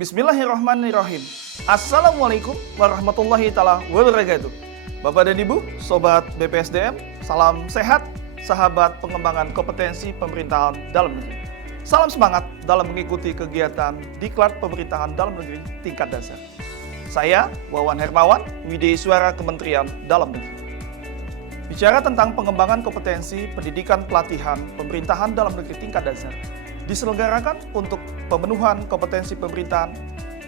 Bismillahirrahmanirrahim. Assalamualaikum warahmatullahi taala wabarakatuh. Bapak dan Ibu, Sobat BPSDM, salam sehat, sahabat pengembangan kompetensi pemerintahan dalam negeri. Salam semangat dalam mengikuti kegiatan Diklat Pemerintahan Dalam Negeri tingkat dasar. Saya, Wawan Hermawan, Widya Suara Kementerian Dalam Negeri. Bicara tentang pengembangan kompetensi pendidikan pelatihan pemerintahan dalam negeri tingkat dasar, diselenggarakan untuk pemenuhan kompetensi pemerintahan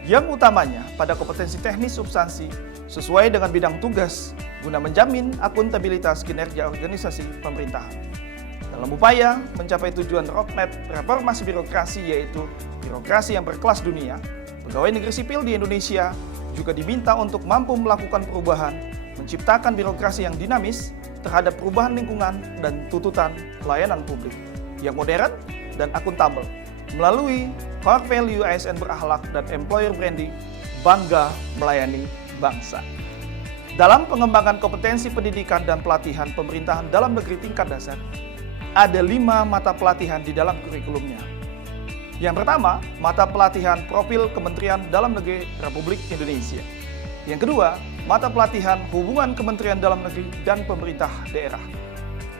yang utamanya pada kompetensi teknis substansi sesuai dengan bidang tugas guna menjamin akuntabilitas kinerja organisasi pemerintahan. Dalam upaya mencapai tujuan roadmap reformasi birokrasi yaitu birokrasi yang berkelas dunia, pegawai negeri sipil di Indonesia juga diminta untuk mampu melakukan perubahan, menciptakan birokrasi yang dinamis terhadap perubahan lingkungan dan tuntutan pelayanan publik yang modern dan akuntabel melalui core value ASN berakhlak dan employer branding bangga melayani bangsa. Dalam pengembangan kompetensi pendidikan dan pelatihan pemerintahan dalam negeri tingkat dasar, ada 5 mata pelatihan di dalam kurikulumnya. Yang pertama, mata pelatihan profil Kementerian Dalam Negeri Republik Indonesia. Yang kedua, mata pelatihan hubungan Kementerian Dalam Negeri dan pemerintah daerah.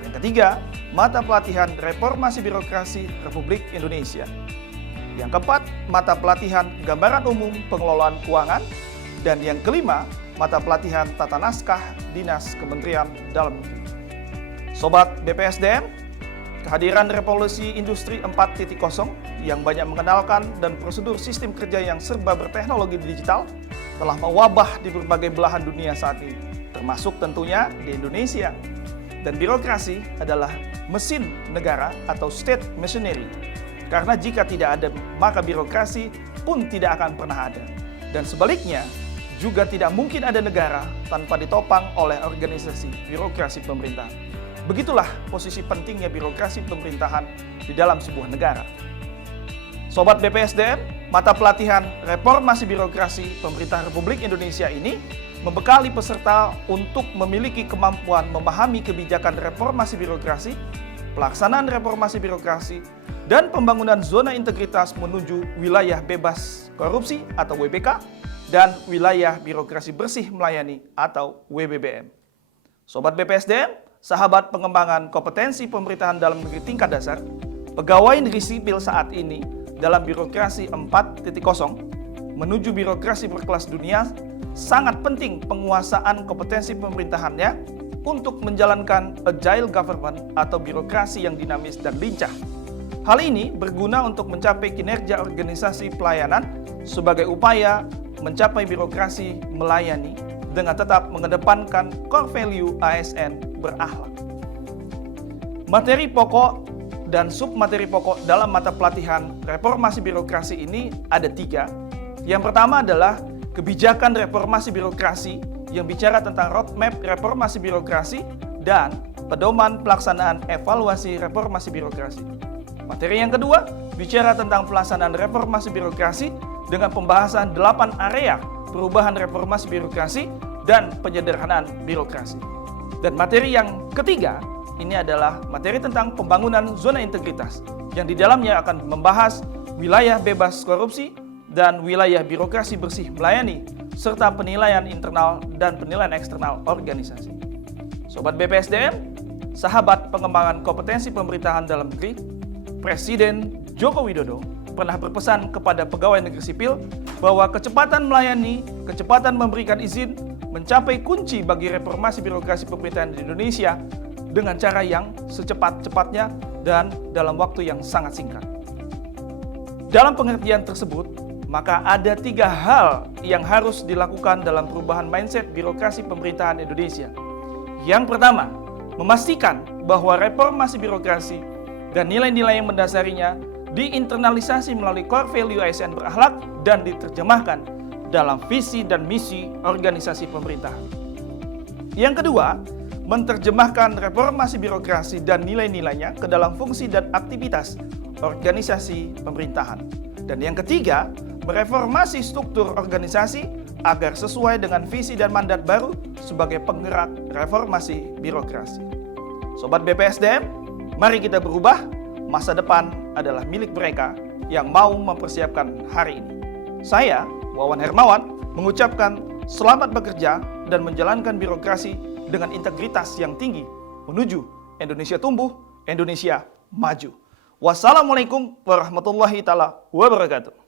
Yang ketiga, mata pelatihan reformasi birokrasi Republik Indonesia. Yang keempat, mata pelatihan gambaran umum pengelolaan keuangan. Dan yang kelima, mata pelatihan tata naskah Dinas Kementerian Dalam Negeri. Sobat BPSDM, kehadiran revolusi industri 4.0 yang banyak mengenalkan dan prosedur sistem kerja yang serba berteknologi digital telah mewabah di berbagai belahan dunia saat ini, termasuk tentunya di Indonesia. Dan birokrasi adalah mesin negara atau state machinery. Karena jika tidak ada, maka birokrasi pun tidak akan pernah ada. Dan sebaliknya, juga tidak mungkin ada negara tanpa ditopang oleh organisasi birokrasi pemerintahan. Begitulah posisi pentingnya birokrasi pemerintahan di dalam sebuah negara. Sobat BPSDM, mata pelatihan reformasi birokrasi pemerintah Republik Indonesia ini membekali peserta untuk memiliki kemampuan memahami kebijakan reformasi birokrasi, pelaksanaan reformasi birokrasi, dan pembangunan zona integritas menuju wilayah bebas korupsi atau WBK dan wilayah birokrasi bersih melayani atau WBBM. Sobat BPSDM, sahabat pengembangan kompetensi pemerintahan dalam negeri tingkat dasar, pegawai negeri sipil saat ini dalam birokrasi 4.0 menuju birokrasi berkelas dunia, sangat penting penguasaan kompetensi pemerintahannya untuk menjalankan agile government atau birokrasi yang dinamis dan lincah. Hal ini berguna untuk mencapai kinerja organisasi pelayanan sebagai upaya mencapai birokrasi melayani dengan tetap mengedepankan core value ASN berakhlak. Materi pokok dan submateri pokok dalam mata pelatihan reformasi birokrasi ini ada 3. Yang pertama adalah kebijakan reformasi birokrasi yang bicara tentang roadmap reformasi birokrasi dan pedoman pelaksanaan evaluasi reformasi birokrasi. Materi yang kedua bicara tentang pelaksanaan reformasi birokrasi dengan pembahasan 8 area perubahan reformasi birokrasi dan penyederhanaan birokrasi. Dan materi yang ketiga ini adalah materi tentang pembangunan zona integritas yang di dalamnya akan membahas wilayah bebas korupsi dan wilayah birokrasi bersih melayani, serta penilaian internal dan penilaian eksternal organisasi. Sobat BPSDM, sahabat pengembangan kompetensi pemerintahan dalam negeri, Presiden Joko Widodo pernah berpesan kepada pegawai negeri sipil bahwa kecepatan melayani, kecepatan memberikan izin mencapai kunci bagi reformasi birokrasi pemerintahan di Indonesia dengan cara yang secepat-cepatnya dan dalam waktu yang sangat singkat. Dalam pengertian tersebut, maka ada 3 hal yang harus dilakukan dalam perubahan mindset birokrasi pemerintahan Indonesia. Yang pertama, memastikan bahwa reformasi birokrasi dan nilai-nilai yang mendasarinya diinternalisasi melalui core value ASN berakhlak dan diterjemahkan dalam visi dan misi organisasi pemerintahan. Yang kedua, menerjemahkan reformasi birokrasi dan nilai-nilainya ke dalam fungsi dan aktivitas organisasi pemerintahan. Dan yang ketiga, mereformasi struktur organisasi agar sesuai dengan visi dan mandat baru sebagai penggerak reformasi birokrasi. Sobat BPSDM, mari kita berubah, masa depan adalah milik mereka yang mau mempersiapkan hari ini. Saya, Wawan Hermawan, mengucapkan selamat bekerja dan menjalankan birokrasi dengan integritas yang tinggi menuju Indonesia tumbuh, Indonesia maju. Wassalamualaikum warahmatullahi wabarakatuh.